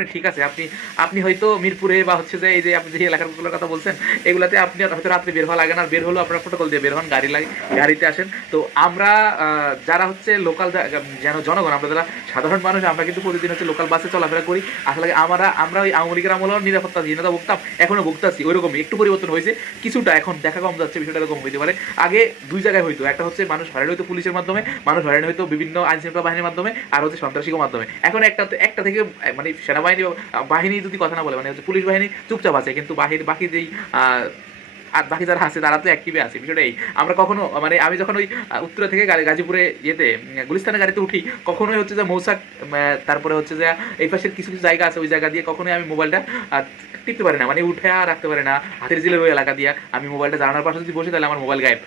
আপামনি ঠিক আছে, আপনি আপনি হয়তো মিরপুরে বা হচ্ছে যে এই যে আপনি যে এলাকাগুলোর কথা বলছেন এগুলাতে আপনি হয়তো রাত্রে বের হওয়া লাগে না, বের হলেও আপনার প্রোটোকল দিয়ে বের হন, গাড়ি লাগে, গাড়িতে আসেন। তো আমরা যারা হচ্ছে লোকাল যেন জনগণ, আমরা যারা সাধারণ মানুষ, আমরা কিন্তু প্রতিদিন হচ্ছে লোকাল বাসে চলাফেরা করি। আসলে আমরা ওই আওয়ামী লীগের আমলেও নিরাপত্তাহীনতা ভুগতাম, এখনো ভুগতাছি, ওইরকমই একটু পরিবর্তন হয়েছে কিছুটা, এখন দেখা কম যাচ্ছে, বিষয়টা এরকম হইতে পারে। আগে দুই জায়গায় হইতো, একটা হচ্ছে মানুষ হয়রানি হইতো পুলিশের মাধ্যমে, মানুষ হয়রানি হইতো বিভিন্ন আইন শৃঙ্খলা বাহিনীর মাধ্যমে, আর হচ্ছে সন্ত্রাসীর মাধ্যমে। এখন একটা থেকে মানে সেনাবাহিনী বাহিনী যদি কথা না বলে, মানে হচ্ছে পুলিশ বাহিনী চুপচাপ আছে, কিন্তু বাকি যেই আর বাকি যারা আছে তারা তো অ্যাক্টিভে আছে। বিষয়টা এই, আমরা কখনো মানে আমি যখন ওই উত্তরা থেকে গাজীপুরে ইয়েতে গুলিস্তানের গাড়িতে উঠি, কখনোই হচ্ছে যে মৌসাক, তারপরে হচ্ছে যে এই পাশের কিছু কিছু জায়গা আছে, ওই জায়গা দিয়ে কখনোই আমি মোবাইলটা টিপতে পারি না, মানে উঠে আর রাখতে পারি না। হাতের জিলের ওই এলাকা দিয়ে আমি মোবাইলটা জানানোর পাশে যদি বসে, তাহলে আমার মোবাইল গায়েব।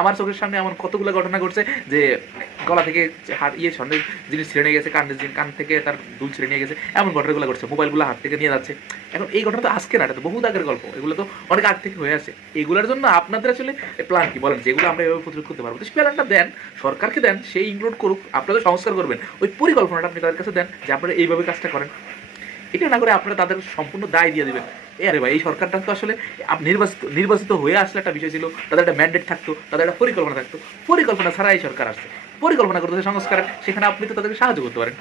আমার চোখের সামনে এমন কতগুলো ঘটনা ঘটছে যে গলা থেকে হাত সন্দেহ জিনিস ছিঁড়ে নিয়ে গেছে, কান থেকে তার দুল ছিঁড়ে নিয়ে গেছে, এমন ঘটনাগুলো ঘটছে, মোবাইলগুলো হাত থেকে নিয়ে যাচ্ছে। এখন এই ঘটনা তো আজকে না, এটা তো বহু আগের গল্প, এগুলো তো অনেক আগ থেকে হয়ে আছে। এগুলোর জন্য আপনাদের আসলে প্ল্যান কি বলেন, যেগুলো আমরা এভাবে প্রতিরোধ করতে পারবো? তো প্ল্যানটা দেন, সরকারকে দেন, সেই ইনক্লুড করুক, আপনাদের সংস্কার করবেন, ওই পরিকল্পনাটা আপনি তাদের কাছে দেন যে আপনারা এইভাবে কাজটা করেন। এটা না করে আপনারা তাদের সম্পূর্ণ দায় দিয়ে দেবেন। আরে ভাই, এই সরকারটা তো আসলে নির্বাচিত হয়ে আসলে একটা বিষয় ছিল, তাদের একটা ম্যান্ডেট থাকতো, তাদের একটা পরিকল্পনা থাকতো। পরিকল্পনা ছাড়া এই সরকার আসছে, পরিকল্পনা করতে সংস্কার, সেখানে আপনি তো তাদেরকে সাহায্য করতে পারেন।